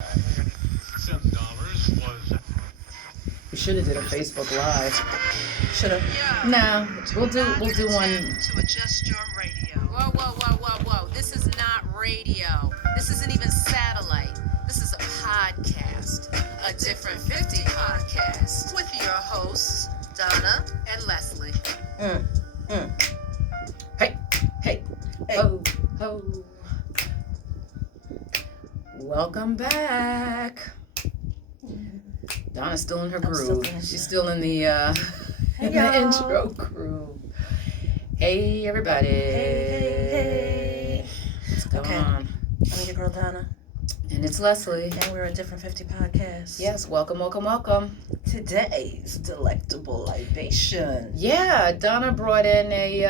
$7 was. We should have did a Facebook Live. Should have. No, we'll do one. To adjust your radio. Whoa, whoa, whoa, whoa, whoa. This is not radio. This isn't even satellite. This is a podcast. A Different 50 podcast. With your hosts, Donna and Leslie. Hey. Hey. Ho, ho. Welcome back. Donna's still in her groove. She's still in the intro groove. Hey, everybody. Hey. What's going Okay. on? I'm your girl Donna, And it's Leslie. and we're a Different 50 podcast. Yes, welcome. Today's delectable libation. Yeah, Donna brought in a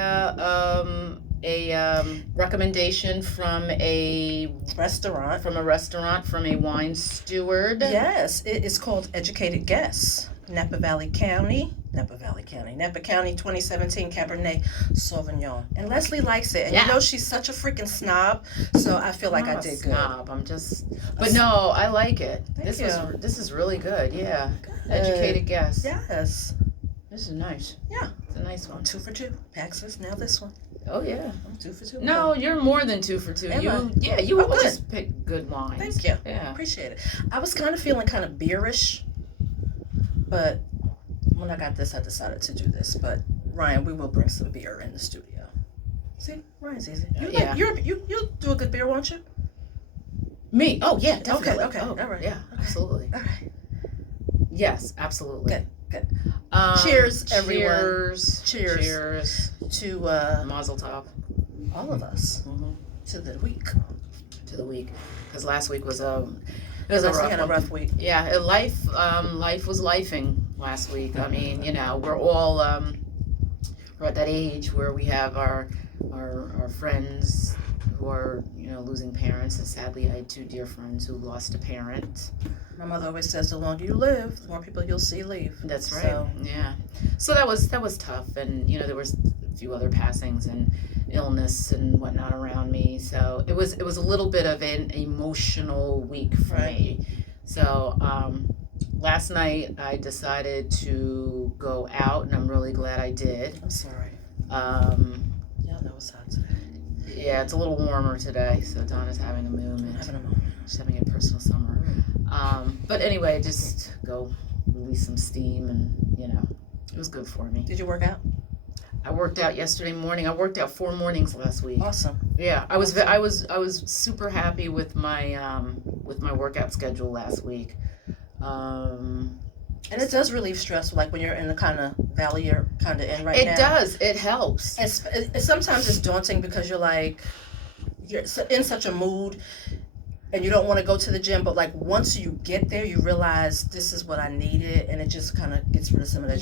recommendation from a Restaurant. from a wine steward. Yes, it is called Educated Guess. Napa County 2017 Cabernet Sauvignon. And Leslie likes it. And Yeah. you know she's such a freaking snob, so I feel like I'm I not a did snob. But no, I like it. Thank This is really good. Yeah, good. educated guess. Good. Yes. This is nice. Yeah. It's a nice one. 2 for 2. Paxos, now this one. Oh yeah. I'm 2 for 2. No, you're more than 2 for 2. Am I? You Oh, always pick good wines. Thank you. Yeah. Appreciate it. I was kind of feeling kind of beerish, but when I got this, I decided to do this. But Ryan, we will bring some beer in the studio. See, Ryan's easy. Yeah. You'll do a good beer, won't you? Me? Oh yeah, definitely. Okay, Oh, all right. Yeah, Okay. absolutely. All right. Yes, absolutely. Good. Cheers, everyone. Cheers. Cheers. To Mazel tov. all of us Mm-hmm. to the week. To the week, because last week was a Leslie had a one. rough week. Yeah, life was lifing last week. I mean, we're all we're at that age where we have our friends who are losing parents, and sadly I had 2 dear friends who lost a parent. My mother always says, the longer you live, the more people you'll see leave. That's right. So, Yeah. So that was tough, and there was a few other passings and illness and whatnot around me. So it was a little bit of an emotional week for me. So last night I decided to go out, and I'm really glad I did. I'm sorry. Y'all know it's hot today. Yeah, it's a little warmer today, so Donna's having a moment. Having a moment. She's having a personal summer. But anyway, just go release some steam, and it was good for me. Did you work out? I worked out yesterday morning. I worked out 4 mornings last week. Awesome. Yeah, I was super happy with my workout schedule last week. And it does relieve stress, like when you're in the kind of valley you're kind of in right now. It does. It helps. Sometimes it's daunting because you're in such a mood and you don't want to go to the gym, but like once you get there, you realize this is what I needed, and it just kind of gets rid of some of that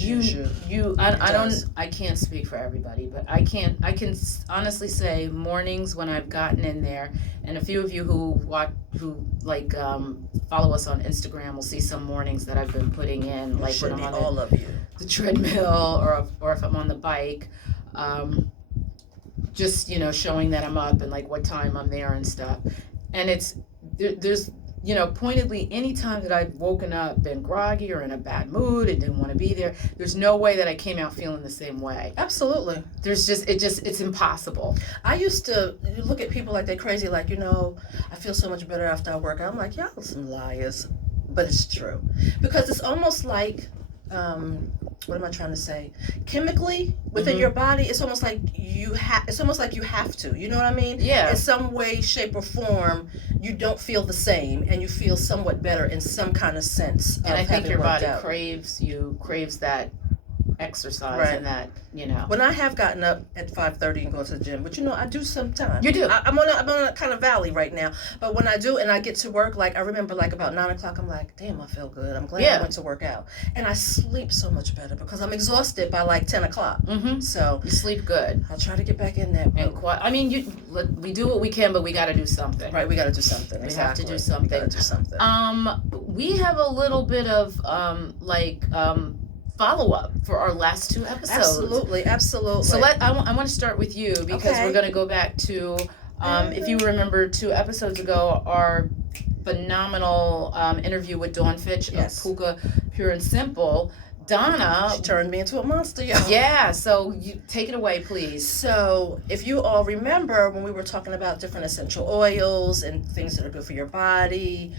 I can't speak for everybody, but I can honestly say mornings when I've gotten in there, and a few of you who follow us on Instagram will see some mornings that I've been putting in, like when I'm on all of you. the treadmill or if I'm on the bike, just showing that I'm up and like what time I'm there and stuff. And there's pointedly any time that I've woken up, been groggy or in a bad mood and didn't want to be there, there's no way that I came out feeling the same way. Absolutely. It's impossible. I used to look at people like they're crazy, like, I feel so much better after I work out. I'm like, y'all some liars. But it's true. Because it's almost like, what am I trying to say? Chemically, within your body, it's almost like you have to. You know what I mean? Yeah. In some way, shape, or form, you don't feel the same, and you feel somewhat better in some kind of sense. And I think your body out. craves that exercise, right. And that When I have gotten up at 5:30 and go to the gym, but I do sometimes. You do. I'm on a kind of valley right now, but when I do and I get to work, like I remember like about 9:00, I'm like, damn, I feel good. I'm glad I went to work out, and I sleep so much better because I'm exhausted by like 10:00. Mm-hmm. So you sleep good. I'll try to get back in there. And we do what we can, but we got to do something. Right, we got to do something. We exactly. have to do something. We got to do something. We have a little bit of follow-up for our last 2 episodes. Absolutely. So I want to start with you because we're going to go back to, if you remember 2 episodes ago, our phenomenal interview with Dawn Fitch Yes. of Puka Pure and Simple. Donna, She turned me into a monster, y'all. yeah, so you take it away, please. So, if you all remember when we were talking about different essential oils and things that are good for your body,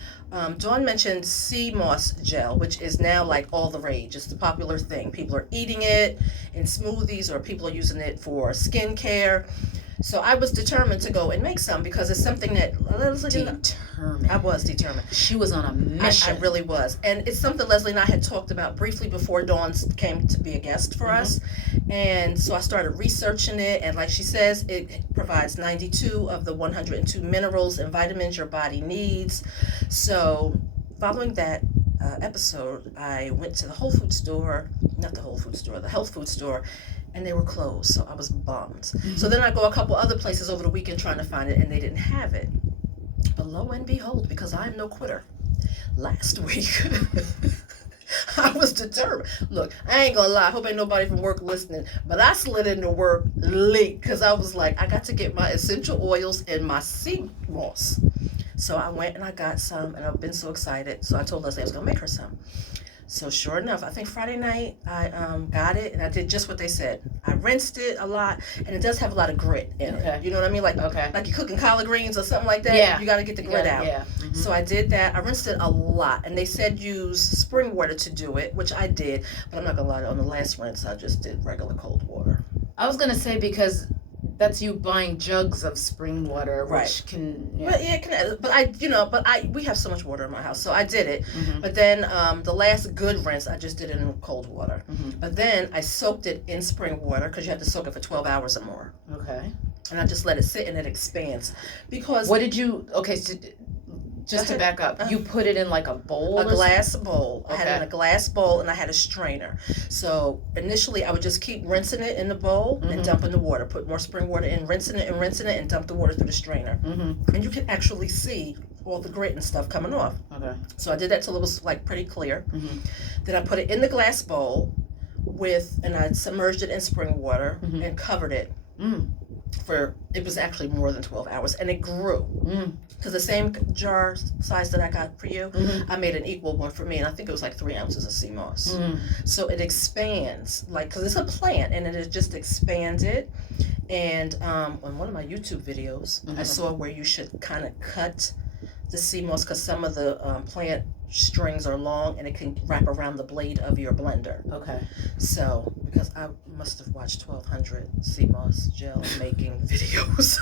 Dawn mentioned sea moss gel, which is now like all the rage. It's the popular thing. People are eating it in smoothies, or people are using it for skincare. So I was determined to go and make some because it's something that Determined. I was determined. She was on a mission. I really was. And it's something Leslie and I had talked about briefly before Dawn came to be a guest for us. And so I started researching it. And like she says, it provides 92 of the 102 minerals and vitamins your body needs. So following that episode, I went to the Whole Food store, not the Whole Food store, the health food store, and they were closed. So I was bummed. So then I go a couple other places over the weekend trying to find it, and they didn't have it. But lo and behold, because I'm no quitter, last week I was determined. Look, I ain't gonna lie, I hope ain't nobody from work listening, but I slid into work late because I was like, I got to get my essential oils and my sea moss. So I went and I got some, and I've been so excited. So I told Leslie I was gonna make her some. So sure enough, I think Friday night I got it, and I did just what they said. I rinsed it a lot, and it does have a lot of grit in it. You know what I mean? Like you're cooking collard greens or something like that. Yeah. You got to get the grit out. Yeah. So I did that. I rinsed it a lot, and they said use spring water to do it, which I did. But I'm not gonna lie, on the last rinse, I just did regular cold water. I was gonna say because that's you buying jugs of spring water, which Right. can. But we have so much water in my house, so I did it. Mhm. But then the last good rinse, I just did it in cold water. Mhm. But then I soaked it in spring water because you have to soak it for 12 hours or more. Okay. And I just let it sit and it expands. Because What did you? Okay, so just to back up, you put it in like a bowl. a or glass bowl. I had it in Okay. a glass bowl and I had a strainer. So initially I would just keep rinsing it in the bowl and dumping the water. Put more spring water in, rinsing it and dump the water through the strainer. Mm-hmm. And you can actually see all the grit and stuff coming off. Okay. So I did that till it was like pretty clear. Mhm. Then I put it in the glass bowl and I submerged it in spring water and covered it Mm. for, it was actually more than 12 hours, and it grew. Mm. Because the same jar size that I got for you, Mhm. I made an equal one for me, and I think it was like 3 ounces of sea moss. Mm. So it expands, like, because it's a plant, and it is just expanded. And on one of my YouTube videos, I saw where you should kind of cut the sea moss, because some of the plant strings are long, and it can wrap around the blade of your blender. Okay. So, because I must have watched 1,200 sea moss gel making videos.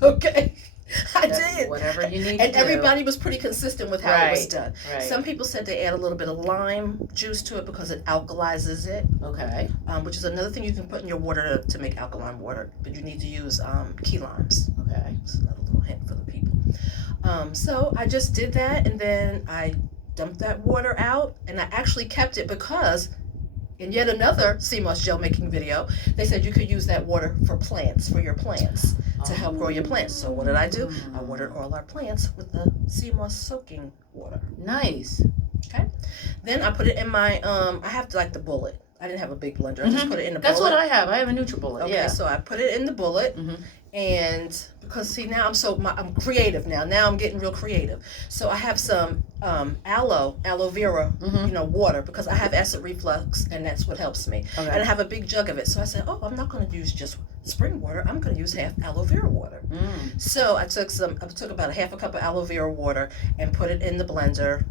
Okay. I did. Whatever you need And to everybody was pretty consistent with how it was Right, done. Right. Some people said they add a little bit of lime juice to it because it alkalizes it, Okay. which is another thing you can put in your water to make alkaline water. But you need to use key limes. Okay. It's another little hint for the people. So I just did that, and then I dumped that water out, and I actually kept it because in yet another sea moss gel making video, they said you could use that water for plants, for your plants, to help grow your plants. So what did I do? I watered all our plants with the sea moss soaking water. Nice. Then I put it in my, I have like the bullet. I didn't have a big blender. I just put it in the bullet. That's what I have. I have a NutriBullet. Okay, Yeah. so I put it in the bullet, Mhm. and because see now I'm creative now. Now I'm getting real creative. So I have some aloe vera, water, because I have acid reflux, and that's what helps me. Okay. And I have a big jug of it. So I said, oh, I'm not going to use just spring water. I'm going to use half aloe vera water. Mm. So I took about a half a cup of aloe vera water and put it in the blender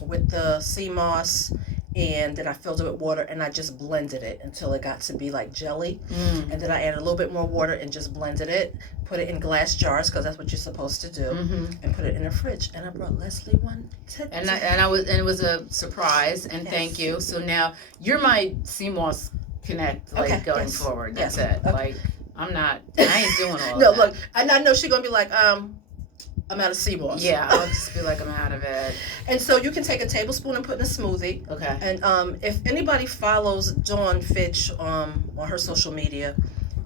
with the sea moss. And then I filled it with water, and I just blended it until it got to be like jelly. Mm. And then I added a little bit more water and just blended it. Put it in glass jars, because that's what you're supposed to do. Mm-hmm. And put it in the fridge. And I brought Leslie one today. And it was a surprise, and thank you. So now you're my CMOS Connect, like Okay, going yes. forward. Yes, That's it. okay. Like I ain't doing all No, that. look, and I know she's gonna be like, I'm out of sea moss. Yeah, I'll just be like, I'm out of it. And so you can take a tablespoon and put in a smoothie. Okay. And if anybody follows Dawn Fitch on her social media,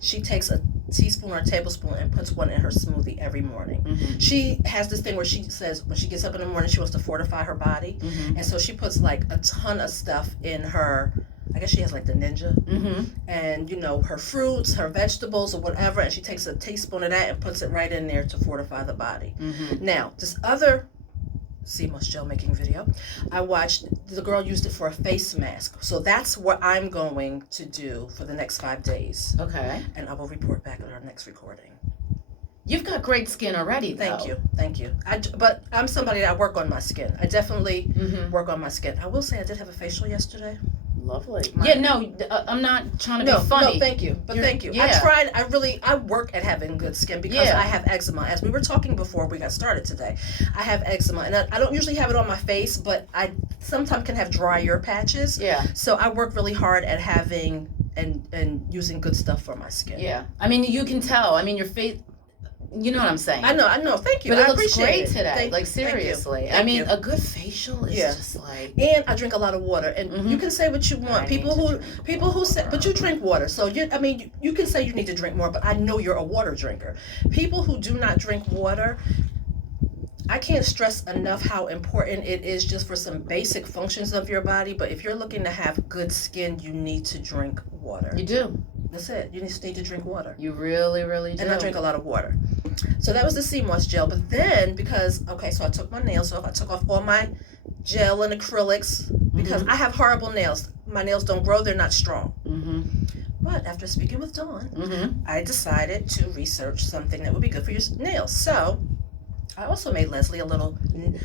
she takes a teaspoon or a tablespoon and puts one in her smoothie every morning. Mm-hmm. She has this thing where she says when she gets up in the morning, she wants to fortify her body. Mm-hmm. And so she puts like a ton of stuff in her, I guess she has like the Ninja, Mm-hmm. and her fruits, her vegetables, or whatever, and she takes a teaspoon of that and puts it right in there to fortify the body. Mm-hmm. Now, this other sea moss gel making video. I watched the girl used it for a face mask. So that's what I'm going to do for the next 5 days. Okay. And I will report back at our next recording. You've got great skin already, though. Thank you. But I'm somebody that work on my skin. I definitely Mm-hmm. work on my skin. I will say I did have a facial yesterday. Lovely. Yeah, no, I'm not trying to be funny. No, thank you. But thank you. Yeah. I work at having good skin because Yeah. I have eczema. As we were talking before we got started today, I have eczema. And I don't usually have it on my face, but I sometimes can have drier patches. Yeah. So I work really hard at having and using good stuff for my skin. Yeah. I mean, you can tell. I mean, your face, you know what I'm saying. I know. Thank you. But it I looks appreciate great it. today. Thank Like, you. Thank you. seriously. Thank I mean, you. a good facial is Yeah. just like... And I drink a lot of water, and Mhm. you can say what you want. I People need to who drink people who say, but you drink water, so you can say you need to drink more. But I know you're a water drinker. People who do not drink water, I can't stress enough how important it is just for some basic functions of your body. But if you're looking to have good skin, you need to drink water. You do. That's it. You just need to drink water. You really, really do. And I drink a lot of water. So that was the sea moss gel. But then, so I took my nails off. I took off all my gel and acrylics because I have horrible nails. My nails don't grow. They're not strong. Mm-hmm. But after speaking with Dawn, Mm-hmm. I decided to research something that would be good for your nails. So I also made Leslie a little,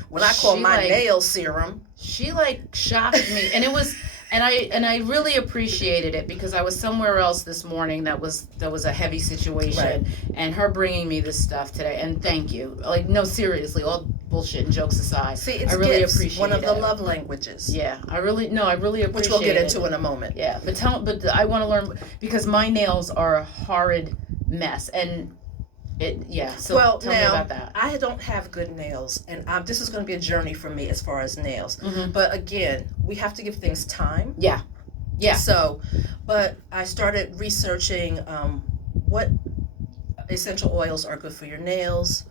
what I call She, my like- nail serum. She like shocked me, and it was, and I really appreciated it because I was somewhere else this morning that was a heavy situation, and her bringing me this stuff today, and thank you. Like, no, seriously, all bullshit and jokes aside, See, it's I really gifts, appreciate one of the it. love languages. Yeah, I really appreciate Which we'll get it. into in a moment. Yeah, but I want to learn because my nails are a horrid mess, and so Well, tell me now, about that. I don't have good nails, and this is going to be a journey for me as far as nails. Mhm. But again, we have to give things time. Yeah. So, but I started researching what essential oils are good for your nails.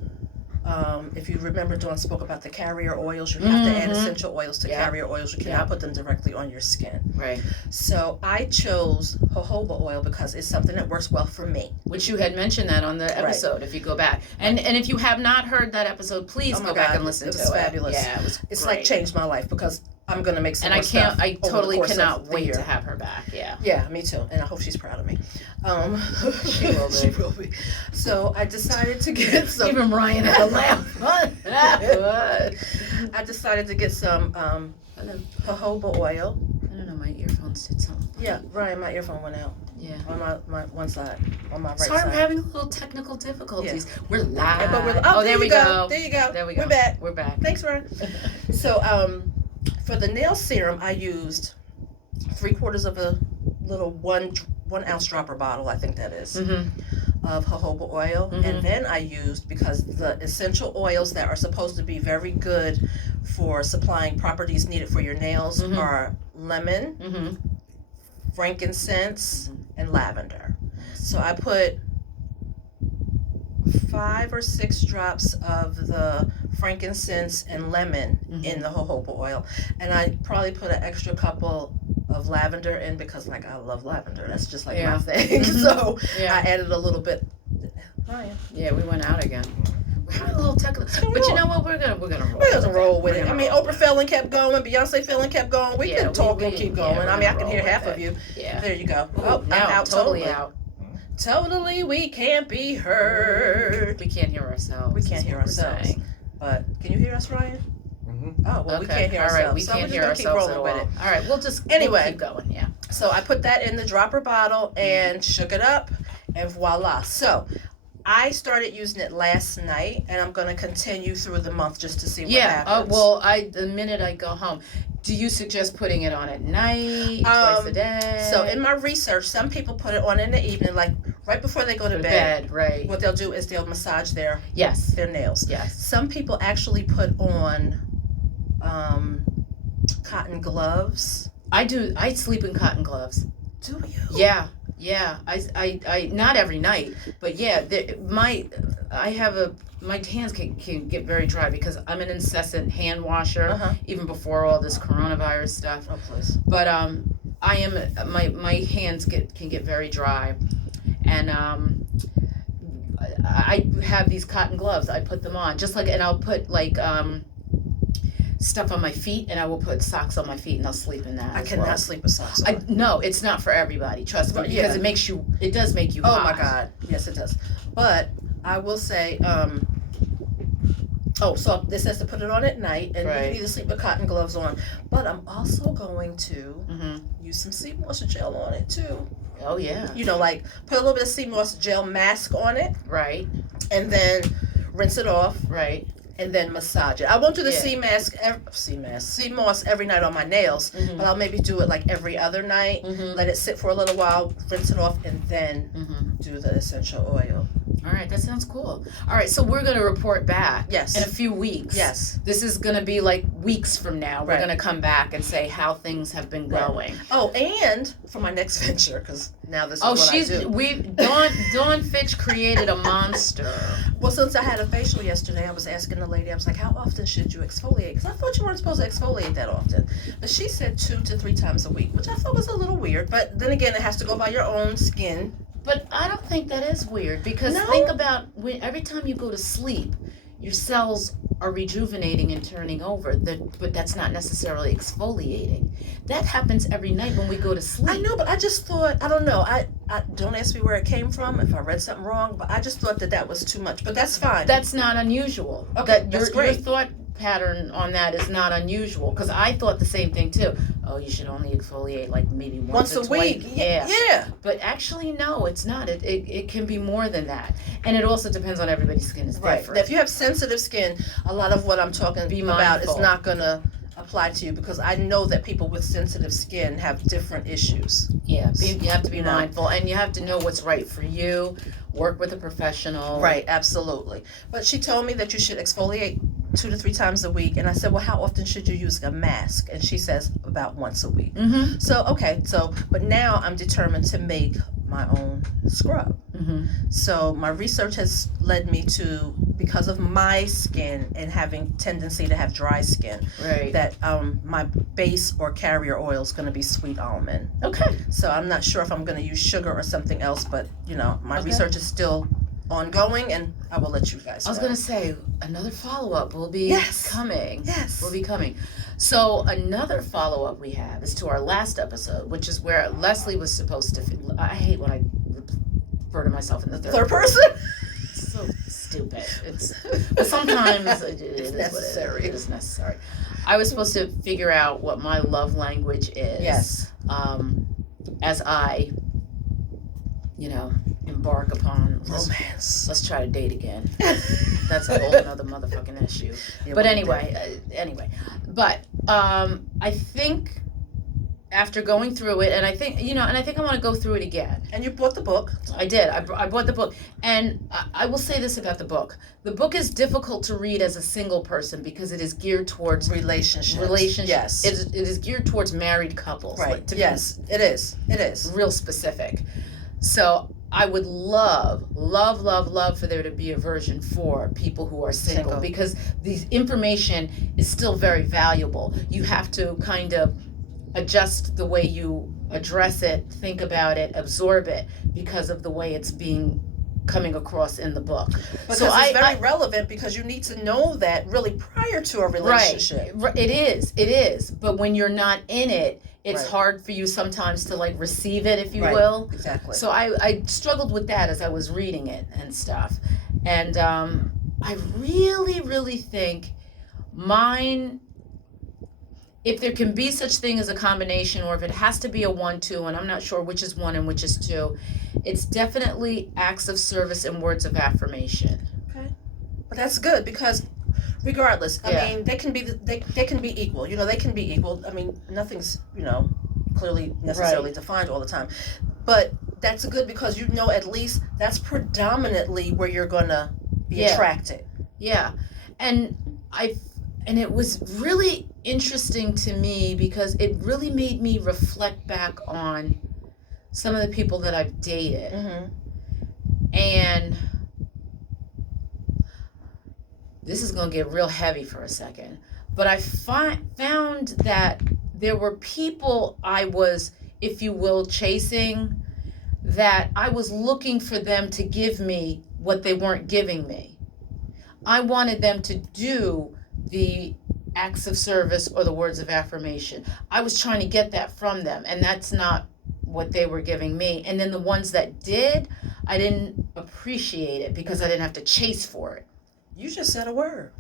If you remember, Dawn spoke about the carrier oils. You have to add Mhm. essential oils to Yeah. carrier oils. You cannot Yeah. put them directly on your skin. Right. So I chose jojoba oil because it's something that works well for me. Which you had mentioned that on the episode, if you go back. And if you have not heard that episode, please Oh my go back God, and listen it to was it. fabulous. Yeah, it was It's great. like changed my life because I'm gonna make some And more I can't, stuff I over the totally course of cannot the wait year. to have her back. Yeah. Yeah, me too, and I hope she's proud of me. She will be. She will be. So I decided to get some. Even Ryan had a laugh. I decided to get some jojoba oil. I don't know, my earphones did something. Yeah, Ryan, my earphone went out Yeah. on my one side, on my right Sorry, side. we're having a little technical difficulties. We're live. Yeah, but oh, there there we you go. There you go. There we go. We're back. We're back. Thanks, Ryan. So for the nail serum, I used 3/4 of a little 1 ounce dropper bottle. I think that is. Mm-hmm. Of jojoba oil, Mhm. and then I used, because the essential oils that are supposed to be very good for supplying properties needed for your nails Mhm. are lemon, Mm-hmm. frankincense, and lavender. So I put 5 or 6 drops of the frankincense and lemon in the jojoba oil, and I probably put an extra couple of lavender in because, like, I love lavender. That's just like Yeah. my thing. Mhm. So Yeah. I added a little bit. Ryan. Yeah, we went out again. We're having a little technical, going but you on? know what? We're gonna roll. We're gonna roll with We're it. I gonna mean, roll Oprah with fell and kept going. Beyonce fell and kept going. We Yeah, can talk and we- keep yeah, going. we're I mean, I gonna can hear roll half with of it. you. Yeah. There you go. Ooh, Oh, now I'm out totally out. Totally, we can't be heard. We can't hear ourselves. We can't is hear what we're ourselves. saying. But can you hear us, Ryan? Mm-hmm. Oh, well, we Okay, can't hear all ourselves. right, we So can't we're hear just gonna ourselves keep at rolling all. with it. All right, we'll Anyway. keep going. Yeah. So I put that in the dropper bottle and shook it up, and voila. So I started using it last night, and I'm gonna continue through the month just to see what Yeah. happens. The minute I go home, do you suggest putting it on at night, twice a day? So in my research, some people put it on in the evening, like right before they go to bed. right? What they'll do is they'll massage their Yes. nails. Yes. Some people actually put on cotton gloves. I do. I sleep in cotton gloves. Do you? Yeah. Yeah. I not every night, but yeah. My hands can get very dry because I'm an incessant hand washer, Uh-huh. even before all this coronavirus stuff. Oh, please. But I am my hands can get very dry, and I have these cotton gloves. I put them on just like, and I'll put like stuff on my feet, and I will put socks on my feet, and I'll sleep in that. I as cannot well. sleep with socks on. No, it's not for everybody. Trust me, But, because yeah. it does make you Oh hot. my God, yes it does. But I will say, so this says to put it on at night, and you Right. can either sleep with cotton gloves on. But I'm also going to Mm-hmm. use some sea moss gel on it too. Oh yeah. You know, like put a little bit of sea moss gel mask on it, Right. and then rinse it off, Right. and then massage it. I won't do the Yeah. sea moss every night on my nails, Mm-hmm. but I'll maybe do it like every other night. Mm-hmm. Let it sit for a little while, rinse it off, and then Mm-hmm. do the essential oil. All right, that sounds cool. All right, so we're gonna report back. Yes. In a few weeks. Yes. This is gonna be like weeks from now. We're Right. gonna come back and say how things have been Right. going. Oh, and for my next venture, because now this is Oh, what I do. Dawn Fitch created a monster. Well, since I had a facial yesterday, I was asking the lady, I was like, how often should you exfoliate? Because I thought you weren't supposed to exfoliate that often. But she said 2 to 3 times a week, which I thought was a little weird. But then again, it has to go by your own skin. But I don't think that is weird because No? think about every time you go to sleep, your cells are rejuvenating and turning over. But that's not necessarily exfoliating. That happens every night when we go to sleep. I know, but I just thought, I don't know. I don't ask me where it came from, if I read something wrong, but I just thought that was too much. But that's fine. That's not unusual. Okay, Your that's great. thought pattern on that is not unusual because I thought the same thing too. Oh, you should only exfoliate like maybe once a or twice. week. Yeah. Yeah. But actually, no, it's not. It can be more than that, and it also depends on everybody's skin is Right. different. If you have sensitive skin, a lot of what I'm talking Be about is mindful. not gonna apply to you because I know that people with sensitive skin have different issues. You have to be You know. mindful, and you have to know what's right for you. Work with a professional. Right, absolutely. But she told me that you should exfoliate 2 to 3 times a week, and I said, well, how often should you use a mask? And she says about once a week. Mm-hmm. So but now I'm determined to make my own scrub. Mm-hmm. So my research has led me to, because of my skin and having tendency to have dry skin, Right. that my base or carrier oil is going to be sweet almond. Okay. So I'm not sure if I'm going to use sugar or something else, but my Okay. research is still ongoing, and I will let you guys know. I was gonna say another follow-up will be Yes. coming. Yes. Will be coming. So another follow-up we have is to our last episode, which is where Leslie was supposed to. I hate when I refer to myself in the Third person? It's so stupid. But sometimes it is necessary. What it is necessary. I was supposed to figure out what my love language is. Yes. As I, embark upon Romance. let's try to date again. That's a whole another motherfucking issue. Yeah, But we anyway, I think after going through it, and I think I want to go through it again. And you bought the book. I did. I bought the book, and I will say this about the book: the book is difficult to read as a single person because it is geared towards Relationships. Yes. It is geared towards married couples. Right. Like, to Yes, it is. It is. be real specific. So I would love for there to be a version for people who are single. Because the information is still very valuable. You have to kind of adjust the way you address it, think about it, absorb it because of the way it's coming across in the book. Because So it's very relevant because you need to know that really prior to a relationship. Right. It is. But when you're not in it, it's Right. hard for you sometimes to like receive it, if you Right. will. Exactly. So I struggled with that as I was reading it and stuff. And I really think mine, if there can be such thing as a combination, or if it has to be a 1-2, and I'm not sure which is 1 and which is 2, it's definitely acts of service and words of affirmation. Okay. But that's good because regardless, Yeah. I mean, they can be equal. They can be equal. I mean, nothing's, clearly necessarily defined all the time. But that's good because at least that's predominantly where you're going to be Yeah. attracted. Yeah. And it was really interesting to me because it really made me reflect back on some of the people that I've dated. Mm-hmm. And this is going to get real heavy for a second. But I found that there were people I was, if you will, chasing, that I was looking for them to give me what they weren't giving me. I wanted them to do the acts of service or the words of affirmation. I was trying to get that from them, and that's not what they were giving me. And then the ones that did, I didn't appreciate it because I didn't have to chase for it. You just said a word.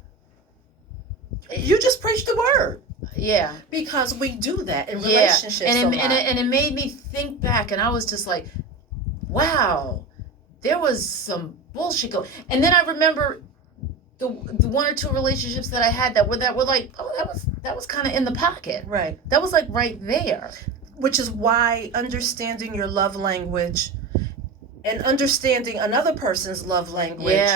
You just preached the word. Yeah. Because we do that in relationships. And it made me think back, and I was just like, wow, there was some bullshit going. And then I remember the one or two relationships that I had that were like, oh, that was kind of in the pocket. Right. That was like right there. Which is why understanding your love language and understanding another person's love language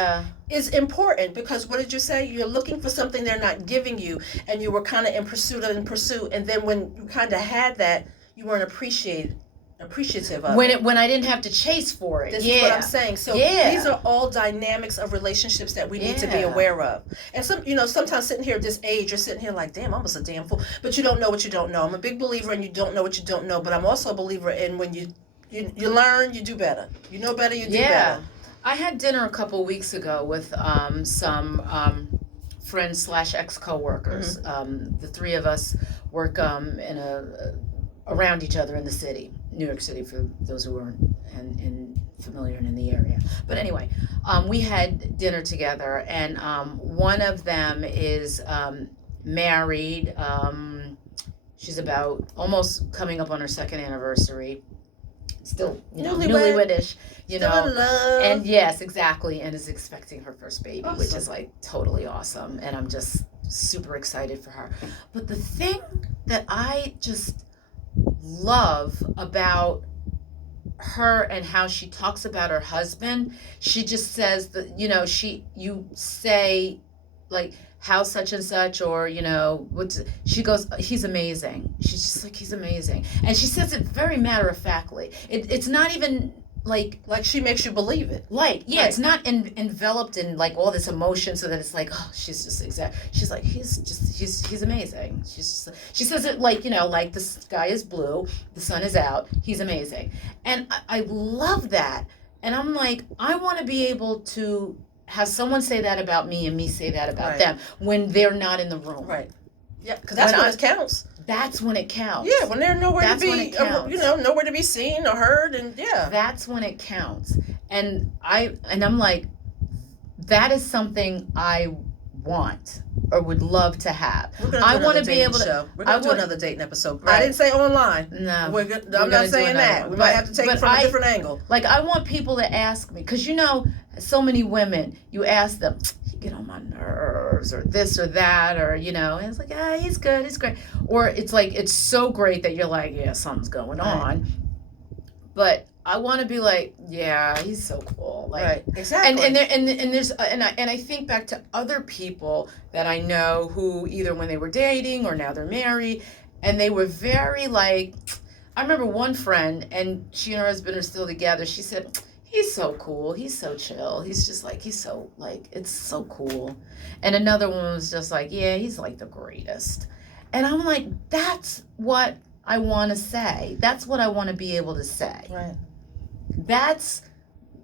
is important, because what did you say? You're looking for something they're not giving you, and you were kind of in pursuit, and then when you kind of had that, you weren't appreciative of it. When I didn't have to chase for it. This is what I'm saying. So these are all dynamics of relationships that we need to be aware of. And sometimes sitting here at this age, you're sitting here like, damn, I'm almost a damn fool. But you don't know what you don't know. I'm a big believer in you don't know what you don't know. But I'm also a believer in when you learn, you do better. You know better, you do better. I had dinner a couple weeks ago with some friends / ex-coworkers. The three of us work around each other in the city, New York City, for those who aren't familiar and in the area. But anyway, we had dinner together, and one of them is married. She's about almost coming up on her second anniversary. Still, newlywedish, Still in love. And yes, exactly, and is expecting her first baby, Awesome. which is like totally awesome, and I'm just super excited for her. But the thing that I just love about her and how she talks about her husband, she just says that, you say like, how such and such, or she goes, he's amazing. She's just like, he's amazing, and she says it very matter of factly. It's not even like she makes you believe it. Right. It's not enveloped in like all this emotion, so that it's like, oh, she's just exact. She's like, he's amazing. She says it like, like the sky is blue, the sun is out, he's amazing, and I love that. And I'm like, I want to be able to have someone say that about me and me say that about them when they're not in the room. Right. Yeah, because that's when it counts. That's when it counts. Yeah, when they're nowhere nowhere to be seen or heard, and that's when it counts. And I'm like, that is something I want or would love to have. I want to be able to. We're going to do another dating episode. Right. I didn't say online. No, I'm not saying that. We might have to take it from a different angle. Like, I want people to ask me, because so many women, you ask them, you get on my nerves, or this or that, or and it's like, he's good, he's great, or it's like, it's so great that you're like, yeah, something's going on, but I want to be like, yeah, he's so cool, like, right, exactly. And I think back to other people that I know who either when they were dating or now they're married, and they were very like, I remember one friend, and she and her husband are still together. She said, he's so cool, he's so chill, he's just like, he's so like, it's so cool. And another one was just like, yeah, he's like the greatest. And I'm like, that's what I want to say. That's what I want to be able to say. Right. That's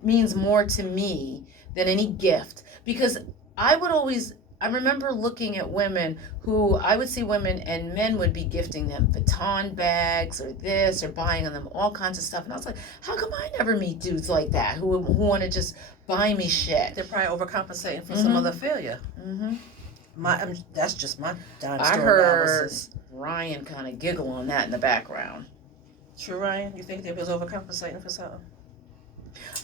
means more to me than any gift, because I remember looking at women who I would see women and men would be gifting them Vuitton bags or this or buying them all kinds of stuff, and I was like, how come I never meet dudes like that who want to just buy me shit? They're probably overcompensating for some other failure. That's just my dime store I heard analysis. Ryan kind of giggle on that in the background. True, Ryan? You think they was overcompensating for something?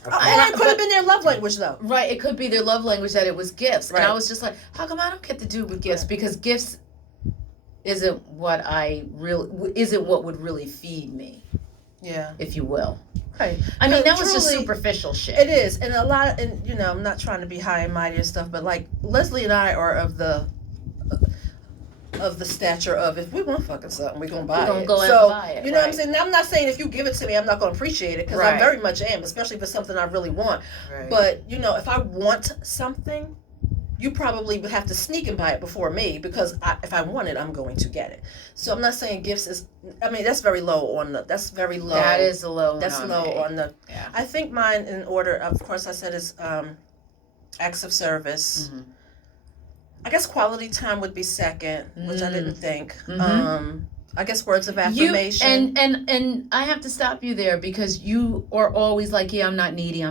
It could have been their love language, though. Right, it could be their love language, that it was gifts. Right. And I was just like, how come I don't get to do with gifts? Right. Because gifts isn't what would really feed me. Yeah. If you will. Right. I mean, that was just superficial shit. It is. And a lot, and I'm not trying to be high and mighty and stuff, but like Leslie and I are of the stature of, if we want fucking something, we're gonna buy it. Go and buy it. You know what I'm saying? Now, I'm not saying if you give it to me, I'm not gonna appreciate it, because I very much am, especially if it's something I really want. Right. But if I want something, you probably would have to sneak and buy it before me, because if I want it, I'm going to get it. So I'm not saying gifts is. I mean, that's very low on the. That's very low. That is a low. That's low on the. Yeah. I think mine, in order, of course, I said is acts of service. I guess quality time would be second, which I didn't think. Mhm. I guess words of affirmation. And I have to stop you there because you are always like, yeah, I'm not needy.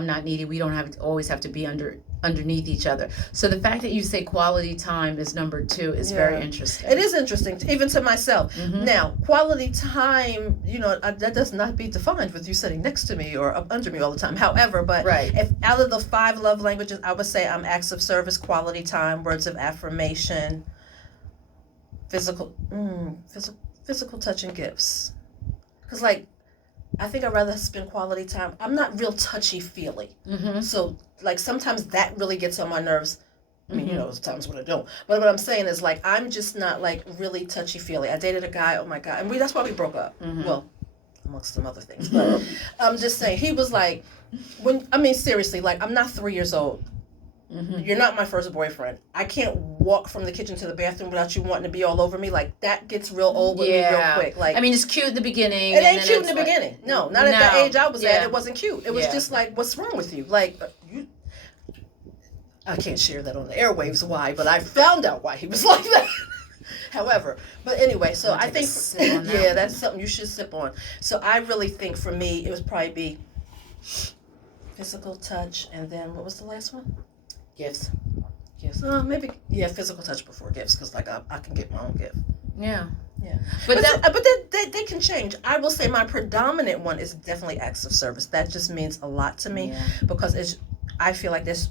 We don't always have to be underneath each other. So the fact that you say quality time is number 2 is very interesting. It is interesting, even to myself. Mhm. Now, quality time, that does not be defined with you sitting next to me or up under me all the time. However, but Right. if out of the 5 love languages, I would say I'm acts of service, quality time, words of affirmation, physical touch and gifts. Because, like, I think I'd rather spend quality time. I'm not real touchy-feely. Mhm. So, like, sometimes that really gets on my nerves. I mean, there's times when I don't. But what I'm saying is, like, I'm just not, like, really touchy-feely. I dated a guy, oh, my God. And that's why we broke up. Well, amongst some other things. But I'm just saying, he was like, seriously, like, I'm not 3 years old. You're not my first boyfriend. I can't walk from the kitchen to the bathroom without you wanting to be all over me. Like, that gets real old with me real quick. Like, I mean, it's cute in the beginning. it ain't cute in the beginning. No, not at that age I was at. Yeah. It wasn't cute. It was just like, what's wrong with you? Like, I can't share that on the airwaves why, but I found out why he was like that. However, but anyway, so I think, that's something you should sip on. So I really think for me, it would probably be physical touch, and then what was the last one? Gifts. Maybe physical touch before gifts, because like I can get my own gift. Yeah. Yeah, But they can change. I will say my predominant one is definitely acts of service. That just means a lot to me because I feel like this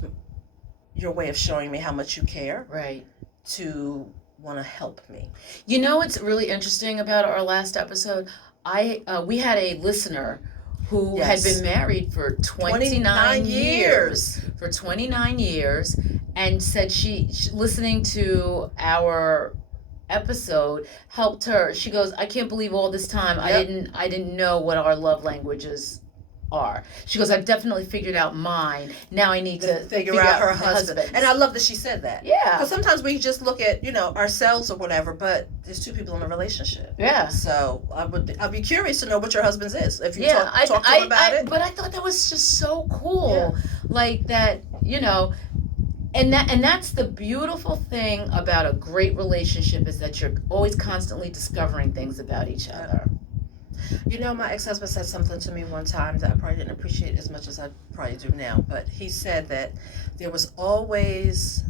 your way of showing me how much you care. Right. To want to help me. You know what's really interesting about our last episode? We had a listener who had been married for 29 years. For 29 years, and said she listening to our episode helped her. She goes, I can't believe all this time I didn't know what our love languages are. She goes, I've definitely figured out mine. Now I need to figure out her husband. And I love that she said that. Yeah. Because sometimes we just look at, ourselves or whatever, but there's 2 people in a relationship. Yeah. So I'd be curious to know what your husband's is. If you talk to him about it. But I thought that was just so cool. Like that, and that's the beautiful thing about a great relationship is that you're always constantly discovering things about each other. My ex-husband said something to me one time that I probably didn't appreciate as much as I probably do now, but he said that there was always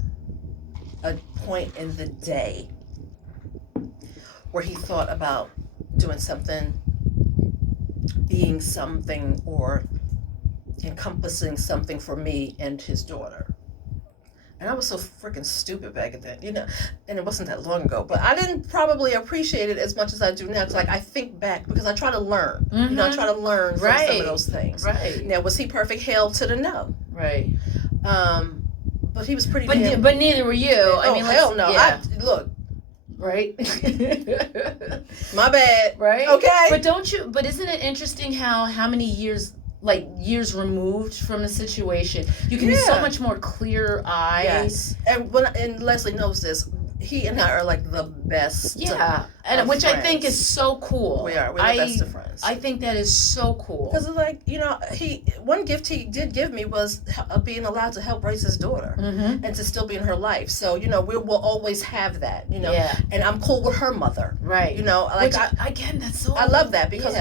a point in the day where he thought about doing something, being something, or encompassing something for me and his daughter. And I was so freaking stupid back then, and it wasn't that long ago. But I didn't probably appreciate it as much as I do now. Because, like, I think back because I try to learn. I try to learn from some of those things. Right. Now, was he perfect? Hell to the no. Right. But he was pretty. But neither were you. I mean, hell no. Yeah. Look. Right. My bad. Right. Okay. But isn't it interesting how many years removed from a situation, you can be so much more clear-eyed. Yes. And Leslie knows this. He and I are like the best. Yeah. And which friends. I think is so cool. We are. We're the best of friends. I think that is so cool. Because, like, one gift he did give me was being allowed to help raise his daughter and to still be in her life. So, we will always have that, Yeah. And I'm cool with her mother. Right. Like, again, that's so. I love that because,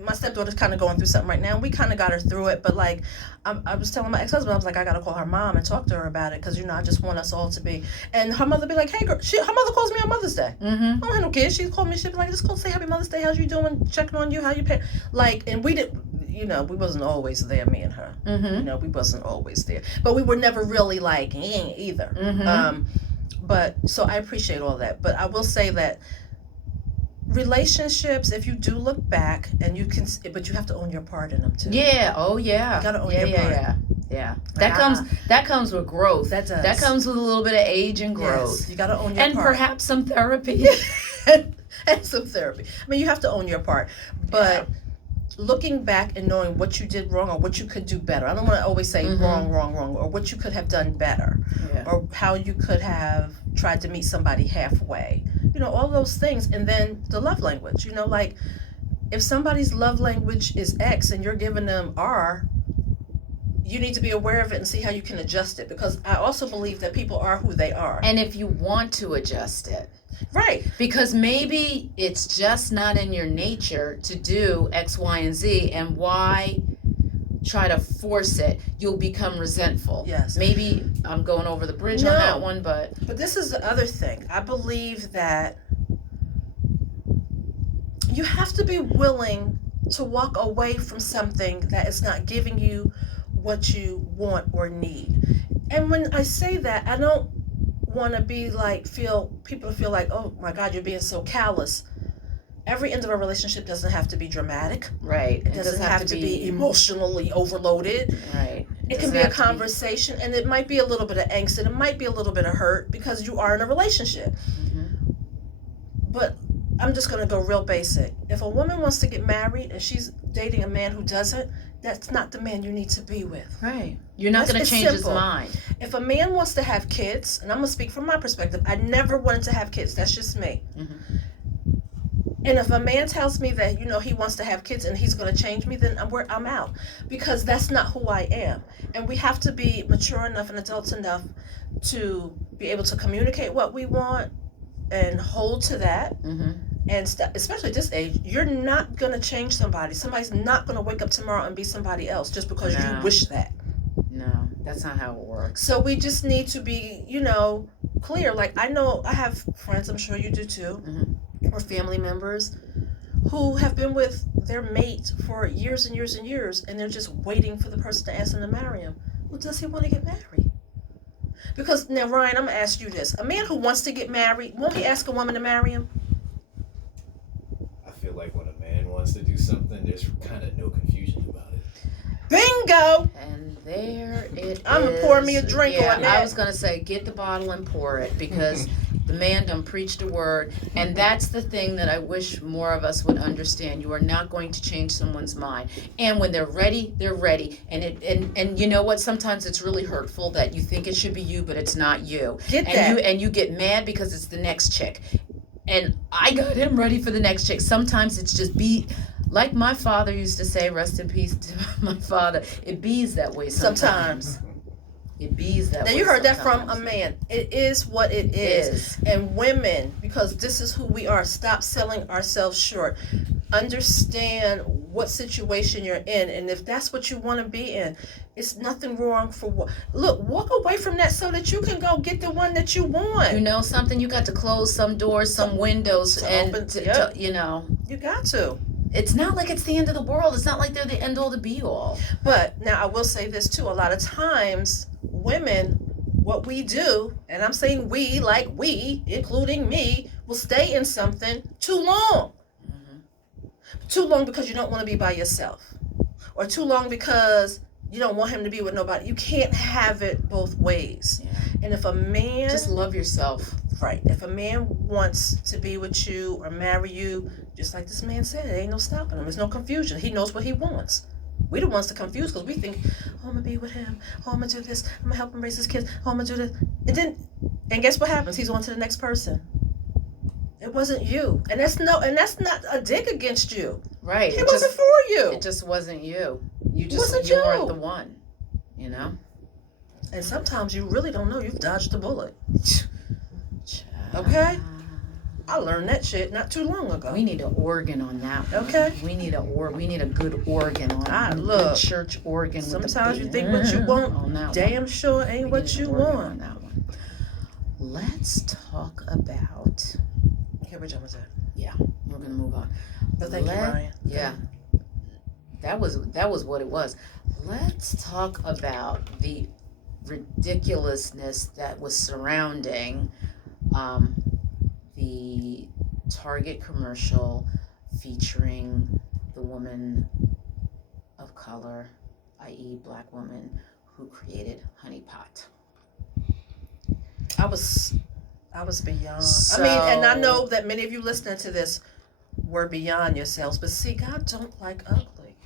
my stepdaughter's kind of going through something right now. And we kind of got her through it. But, like, I was telling my ex-husband, I was like, I got to call her mom and talk to her about it because, I just want us all to be. And her mother be like, hey, girl, her mother calls me on Mother's Day. I don't have no kids. She called me. She'd be like, just call, say Happy Mother's Day. How's you doing? Checking on you. How you pay? Like, and we did, we wasn't always there, me and her. We wasn't always there. But we were never really like, either. But, so I appreciate all that. But I will say that relationships, if you do look back, and you can, but you have to own your part in them too. Yeah. Oh yeah. You gotta own your part. Yeah. That comes with growth. That does. That comes with a little bit of age and growth. Yes, you gotta own your and part. Perhaps some therapy. And some therapy. I mean, you have to own your part. But looking back and knowing what you did wrong or what you could do better. I don't want to always say wrong, or what you could have done better. Yeah. Or how you could have tried to meet somebody halfway. All those things. And then the love language. Like, if somebody's love language is X and you're giving them R, you need to be aware of it and see how you can adjust it, because I also believe that people are who they are. And if you want to adjust it, Right. because maybe it's just not in your nature to do X, Y, and Z, and why try to force it? You'll become resentful. Yes. Maybe I'm going over the bridge No. on that one, but But this is the other thing. I believe that you have to be willing to walk away from something that is not giving you what you want or need. And when I say that, I don't want to be like, people feel like, oh my God, you're being so callous. Every end of a relationship doesn't have to be dramatic. right. It doesn't have to be emotionally overloaded. right. It can be a conversation, and it might be a little bit of angst, and it might be a little bit of hurt because you are in a relationship. Mm-hmm. But I'm just going to go real basic. If a woman wants to get married and she's dating a man who doesn't, that's not the man you need to be with. Right. You're not going to It's change his simple. mind. If a man wants to have kids, and I'm going to speak from my perspective, I never wanted to have kids. That's just me. Mhm. And if a man tells me that, he wants to have kids and he's going to change me, then I'm out. Because that's not who I am. And we have to be mature enough and adults enough to be able to communicate what we want and hold to that. Mm-hmm. And especially at this age, you're not going to change somebody. Somebody's not going to wake up tomorrow and be somebody else just because No. you wish that. No, that's not how it works. So we just need to be, clear. Like, I know I have friends, I'm sure you do too, or family members who have been with their mate for years and years and years, and they're just waiting for the person to ask them to marry him. Well, does he want to get married? Because, now, Ryan, I'm going to ask you this. A man who wants to get married, won't he ask a woman to marry him? I feel like when a man wants to do something, there's kind of no confusion about it. Bingo! And there it I'ma is. pour me a drink yeah, on that. I was going to say, get the bottle and pour it, because the man done preached a word. And that's the thing that I wish more of us would understand. You are not going to change someone's mind. And when they're ready, they're ready. And you know what? Sometimes it's really hurtful that you think it should be you, but it's not you. Get that. And you get mad because it's the next chick. And I got him ready for the next chick. Sometimes it's just like my father used to say, rest in peace to my father, it bees that way sometimes. It bees that way. Now, you heard that from a sometimes. man. It is what it is. And women, because this is who we are, stop selling ourselves short. Understand what situation you're in, and if that's what you want to be in, it's nothing wrong for look, walk away from that so that you can go get the one that you want. You know something? You got to close some doors, some windows, to and open- to, yep. you know, You got to. it's not like it's the end of the world. It's not like they're the end all, the be all. But now I will say this too. A lot of times, women, what we do, and I'm saying we, like we, including me, will stay in something too long. Too long because you don't want to be by yourself, or too long because you don't want him to be with nobody. You can't have it both ways. Yeah. And if a man, Just love yourself. right, if a man wants to be with you or marry you, just like this man said, there ain't no stopping him. There's no confusion. He knows what he wants. We the ones to confuse because we think, oh, I'm gonna be with him. Oh, I'm gonna do this. I'm gonna help him raise his kids. Oh, I'm gonna do this. And guess what happens? He's on to the next person. It wasn't you, and that's not a dig against you. Right. It wasn't for you. It just wasn't you. You Wasn't weren't you. the one. You know? And sometimes you really don't know you've dodged a bullet. Okay? I learned that shit not too long ago. We need an organ on that one. Okay. We need a good organ on Ah, a look. good church organ. Sometimes with you think what you want, on that damn one. sure ain't We what need you an organ want. on that one. Let's talk about. Here we jump with that. We're gonna move on. But thank you, Ryan. Yeah. That was what it was. Let's talk about the ridiculousness that was surrounding the Target commercial featuring the woman of color, i.e. black woman, who created Honey Pot. I was beyond. So- I mean, and I know that many of you listening to this were beyond yourselves, but see, God don't like ugly.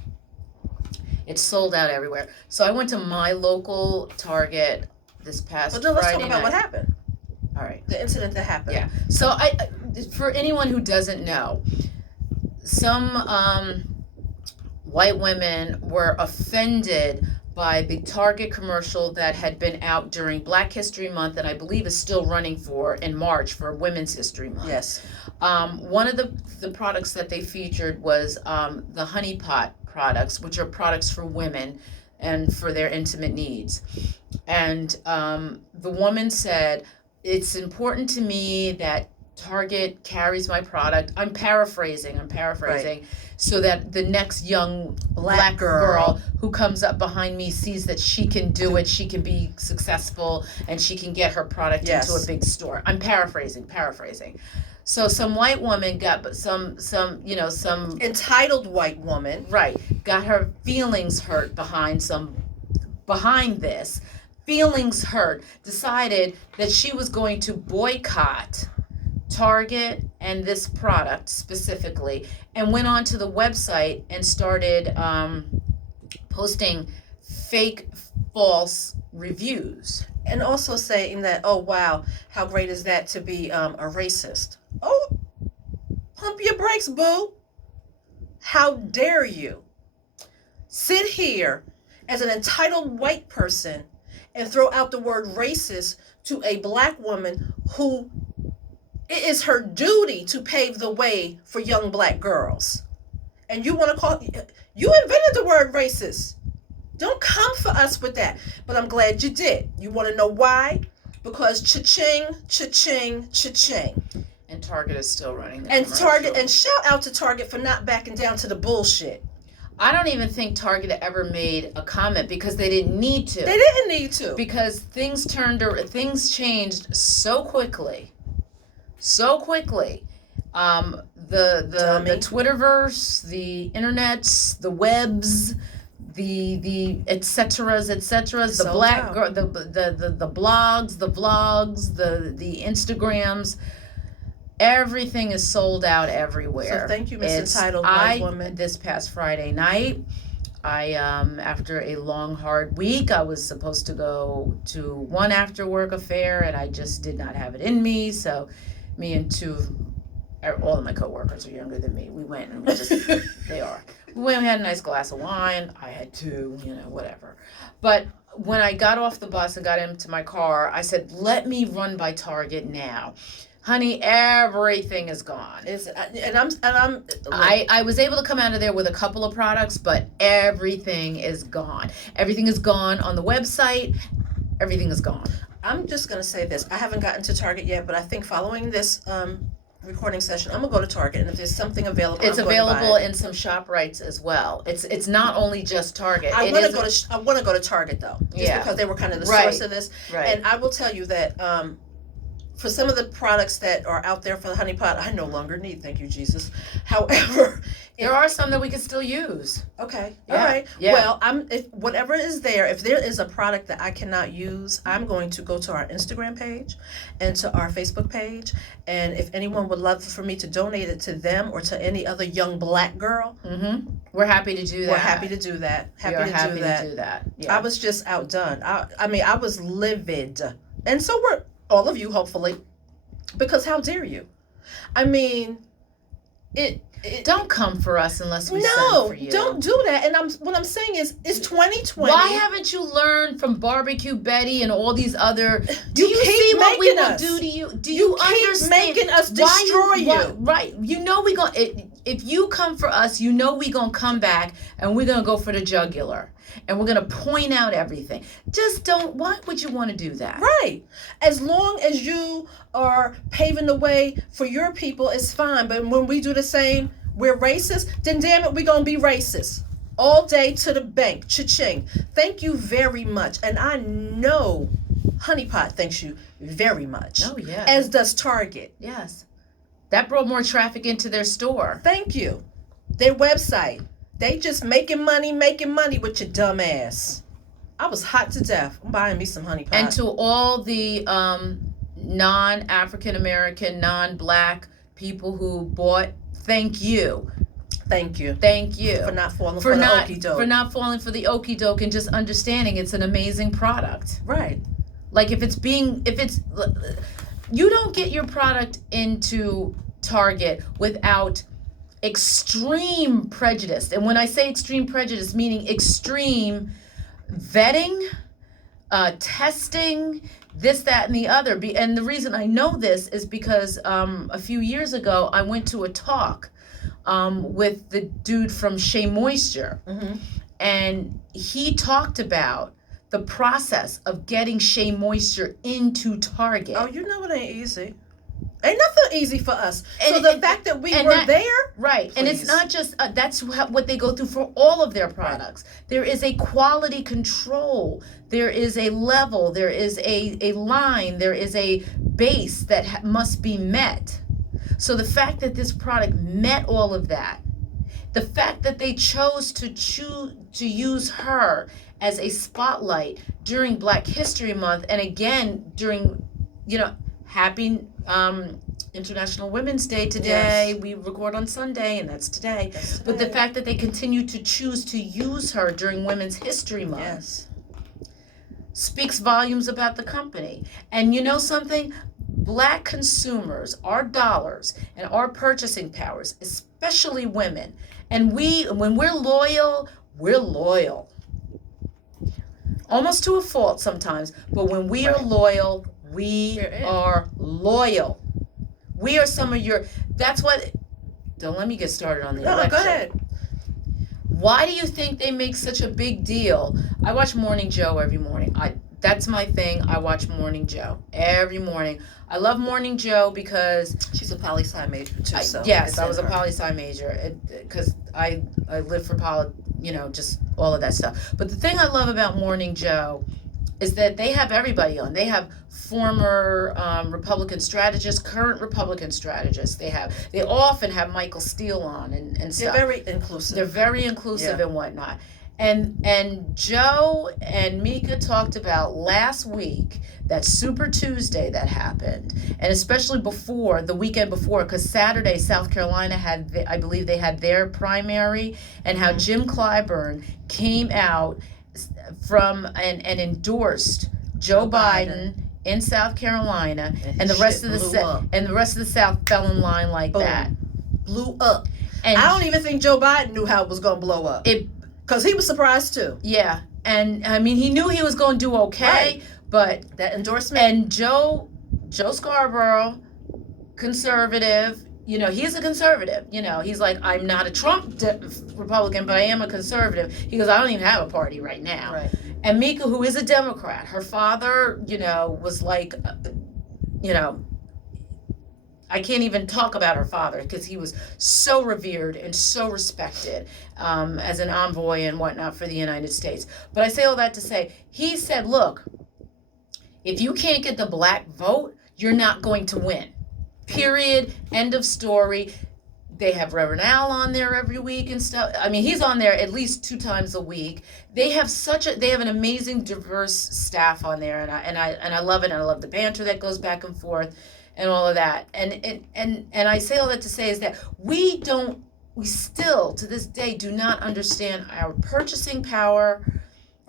It's sold out everywhere. So I went to my local Target this past But then let's Friday talk about night. what happened. All right. The incident that happened. Yeah. So for anyone who doesn't know, some white women were offended by the Target commercial that had been out during Black History Month, and I believe is still running in March for Women's History Month. Yes. One of the products that they featured was the Honey Pot products, which are products for women and for their intimate needs. And the woman said, it's important to me that Target carries my product. I'm paraphrasing, Right. so that the next young Black black girl who comes up behind me sees that she can do it, she can be successful, and she can get her product Yes. into a big store. I'm paraphrasing. So some white woman got some Entitled white woman. right, got her feelings hurt behind this. Feelings hurt, decided that she was going to boycott Target and this product specifically, and went onto the website and started posting fake, false reviews. And also saying that, oh wow, how great is that to be a racist? Oh, pump your brakes, boo. How dare you sit here as an entitled white person and throw out the word racist to a black woman who it is her duty to pave the way for young black girls. And you want to you invented the word racist. Don't come for us with that. But I'm glad you did. You want to know why? Because cha-ching, cha-ching, cha-ching. And Target is still running their And commercial. Target, and shout out to Target for not backing down to the bullshit. I don't even think Target ever made a comment because they didn't need to. They didn't need to. Because things changed so quickly. The Dummy. Twitterverse, the internets, the webs, the et ceteras, the Sold black out. girl, the blogs, the vlogs, the Instagrams. Everything is sold out everywhere. So thank you, Miss Entitled White Woman. This past Friday night, I after a long, hard week, I was supposed to go to one after work affair, and I just did not have it in me. So, me and all of my coworkers are younger than me. We went and they are. We went and had a nice glass of wine. I had two, whatever. But when I got off the bus and got into my car, I said, "Let me run by Target now." Honey, everything is gone. I was able to come out of there with a couple of products, but everything is gone. Everything is gone on the website. Everything is gone. I'm just gonna say this. I haven't gotten to Target yet, but I think following this recording session, I'm gonna go to Target, and if there's something available, It's I'm going to buy available it. in some ShopRites as well. It's not only just Target. I want to go to Target though, just because they were kind of the Right. source of this. Right. And I will tell you that for some of the products that are out there for the Honey Pot, I no longer need. Thank you, Jesus. However, there are some that we can still use. okay, Yeah, all right. yeah. Well, if whatever is there, if there is a product that I cannot use, I'm going to go to our Instagram page and to our Facebook page. And if anyone would love for me to donate it to them or to any other young black girl, We're happy to do that. we're happy to do that. We are happy to do that. Yeah. I was just outdone. I mean, I was livid. And so were all of you, hopefully. Because how dare you? I mean, it Don't come for us unless we send no, for you. don't do that. And what I'm saying is, it's 2020. Why haven't you learned from Barbecue Betty and all these other? Do You you keep see what we making will us. do to you? Do You you keep understand? making us destroy you. Right. You know we gonna. If you come for us, you know we gonna come back and we're gonna go for the jugular and we're gonna point out everything. Just don't. Why would you want to do that? Right. As long as you are paving the way for your people, it's fine. But when we do the same, we're racist, then damn it, we're going to be racist. All day to the bank. Cha-ching. Thank you very much. And I know Honey Pot thanks you very much. Oh yeah. As does Target. Yes. That brought more traffic into their store. Thank you. Their website. They just making money with your dumb ass. I was hot to death. I'm buying me some Honey Pot. And to all the non-African American, non-black people who bought, thank you. Thank you. Thank you. For not falling for the okie doke. For not falling for the okie doke and just understanding it's an amazing product. Right. Like you don't get your product into Target without extreme prejudice. And when I say extreme prejudice, meaning extreme vetting, testing, this, that, and the other. And the reason I know this is because a few years ago I went to a talk with the dude from Shea Moisture, and he talked about the process of getting Shea Moisture into Target. Oh, you know it ain't easy. Ain't nothing easy for us. So And- the fact that we were there, right, and it's Please. not just that's what they go through for all of their products. There is a quality control. There is a level. There is a line. There is a base that must be met. So the fact that this product met all of that, the fact that they chose to use her as a spotlight during Black History Month, and again during, happy International Women's Day today. Yes. We record on Sunday, and that's today. That's But the today. fact that they continue to choose to use her during Women's History Month yes, speaks volumes about the company. And you know something? Black consumers, our dollars and our purchasing powers, especially women, and when we're loyal, almost to a fault sometimes, but when we are Right. loyal, we You're in. are loyal. We are some of your, that's what, don't let me get started on the no, election. go ahead. Why do you think they make such a big deal? I watch Morning Joe every morning. That's my thing. I watch Morning Joe every morning. I love Morning Joe because She's a poli-sci major too. So yes, it's I in was a her. poli-sci major because I live for just all of that stuff. But the thing I love about Morning Joe is that they have everybody on. They have former Republican strategists, current Republican strategists. They often have Michael Steele on and They're stuff. very inclusive. They're very inclusive Yeah. and whatnot. And Joe and Mika talked about last week, that Super Tuesday that happened, and especially the weekend before, because Saturday South Carolina I believe they had their primary, and how Jim Clyburn came out and endorsed Joe Biden in South Carolina, and the rest of the South fell in line like Boom. that. Blew up. And I don't even think Joe Biden knew how it was going to blow up. Because he was surprised too. Yeah, and I mean, he knew he was going to do okay, Right. but That endorsement. and Joe Scarborough, conservative. He's a conservative. He's like, I'm not a Trump Republican, but I am a conservative. He goes, I don't even have a party right now. Right. And Mika, who is a Democrat, her father, was like, I can't even talk about her father because he was so revered and so respected as an envoy and whatnot for the United States. But I say all that to say, he said, look, if you can't get the Black vote, you're not going to win. Period. End of story. They have Reverend Al on there every week and stuff. I mean, he's on there at least 2 times a week. They have an amazing, diverse staff on there, and I love it. And I love the banter that goes back and forth, and all of that. And I say all that to say is that we still to this day do not understand our purchasing power,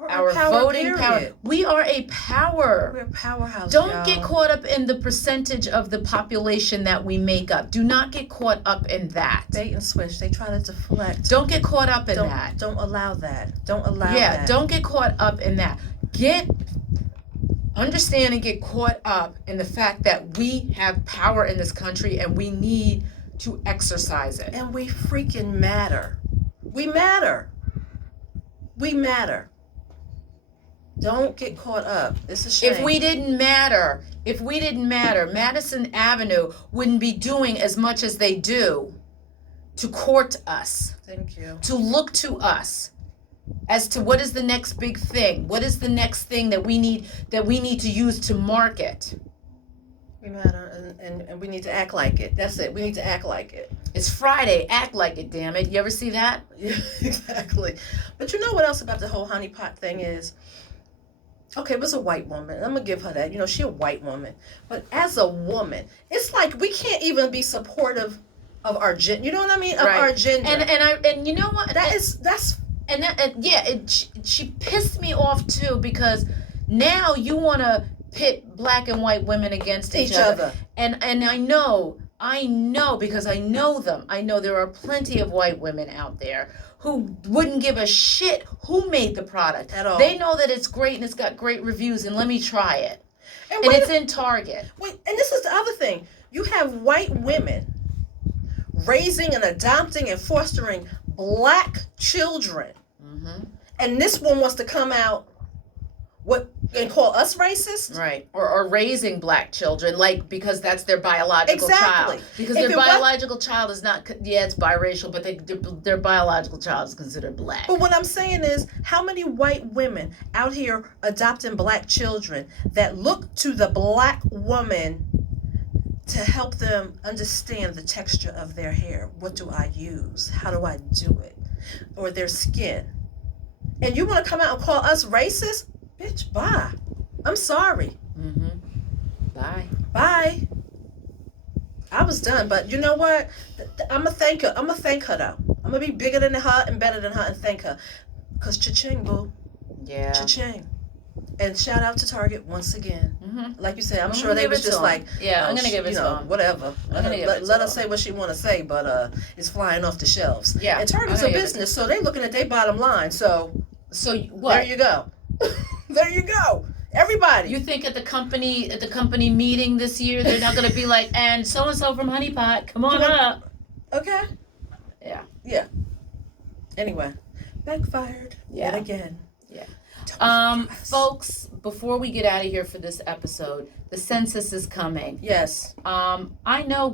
our voting power. We are a power. We're a powerhouse. Don't get caught up in the percentage of the population that we make up. Do not get caught up in that. Bait and switch. They try to deflect. Don't get caught up in that. Don't allow that. Don't allow that. Yeah, don't get caught up in that. Understand and get caught up in the fact that we have power in this country and we need to exercise it. And we freaking matter. We matter. We matter. Don't get caught up. It's a shame. If we didn't matter, Madison Avenue wouldn't be doing as much as they do to court us, Thank you. to look to us as to what is the next big thing, what is the next thing that we need to use to market. We matter, and we need to act like it. That's it. We need to act like it. It's Friday, act like it, damn it. You ever see that? Yeah, exactly. But you know what else about the whole honeypot thing is? Okay, it was a white woman. I'm going to give her that. She a white woman. But as a woman, it's like we can't even be supportive of our gender. You know what I mean? Of Right. our gender. And you know what? She pissed me off too, because now you want to pit black and white women against each other. And I know I know because I know them. I know there are plenty of white women out there who wouldn't give a shit who made the product. At all. They know that it's great and it's got great reviews and let me try it. And wait it's in Target. Wait, and this is the other thing. You have white women raising and adopting and fostering black children. Mm-hmm. And this one wants to come out and call us racist? Right. Or raising black children, like, because that's their biological Exactly. child. Because If their it was- biological child is not, it's biracial, but their biological child is considered black. But what I'm saying is, how many white women out here adopting black children that look to the black woman to help them understand the texture of their hair? What do I use? How do I do it? Or their skin? And you want to come out and call us racist? Bitch, bye. I'm sorry. Mm-hmm. Bye. Bye. I was done, but you know what? I'm gonna thank her. I'm gonna thank her though. I'm gonna be bigger than her and better than her and thank her. Cause cha-ching, boo. Yeah. Cha-ching. And shout out to Target once again. Mm-hmm. Like you said, I'm I'm sure gonna they give was it to just 'em. like, Yeah, I'm oh, gonna give it you to know, 'em. whatever. I'm gonna give it to Let her 'em. say what she want to say, but it's flying off the shelves. Yeah, And Target's I'm a gonna give it business, so they looking at their bottom line. So So what? there you go. There you go. Everybody. You think at the company meeting this year, they're not going to be like, and so from Honey Pot, come on up. Okay. Yeah. Yeah. Anyway, backfired yet Yeah. again. Yeah. Don't stress. Folks, before we get out of here for this episode, the census is coming. Yes. I know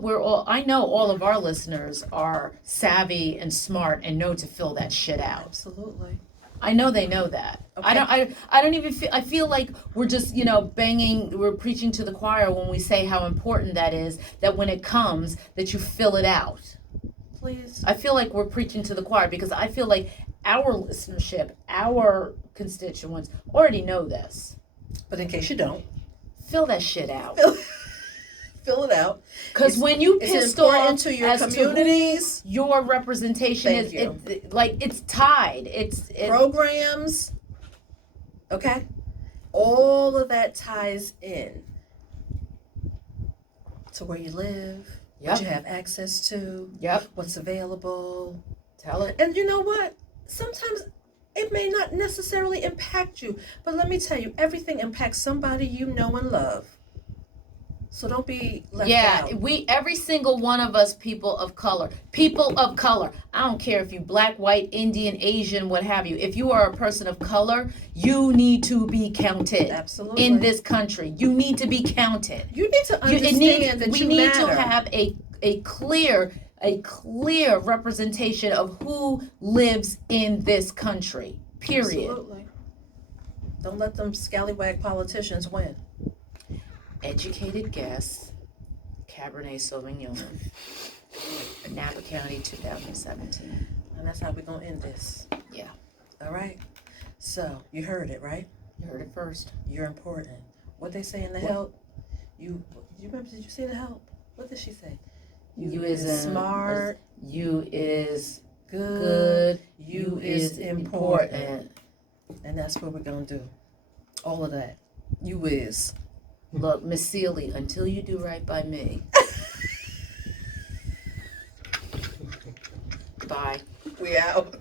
all of our listeners are savvy and smart and know to fill that shit out. Absolutely. I know they know that. Okay. I don't even feel, I feel like we're just, we're preaching to the choir when we say how important that is, that when it comes, that you fill it out. Please. I feel like we're preaching to the choir because I feel like our listenership, our constituents already know this. But in case you don't, Fill that shit out. fill it out. Because when you It's pissed important off to your as communities. to who your representation Thank is, you. it's tied. Programs. Okay. All of that ties in to where you live, what Yep. you have access to, Yep. what's available. Tell it. And you know what? Sometimes it may not necessarily impact you, but let me tell you, everything impacts somebody you know and love. So don't be left out. Every single one of us, people of color. I don't care if you black, white, Indian, Asian, what have you. If you are a person of color, you need to be counted. Absolutely. In this country. You need to be counted. You need to understand that we you need matter. to have a clear representation of who lives in this country. Period. Absolutely. Don't let them scallywag politicians win. Educated guess, Cabernet Sauvignon, Napa County 2017. And that's how we're going to end this. Yeah. All right? So, you heard it, right? You heard it first. You're important. What they say in the help? You remember, did you see the help? What did she say? You is smart. You is Good. good. You is important. And that's what we're going to do. All of that. You is. Look, Miss Seeley, until you do right by me. Bye. We out.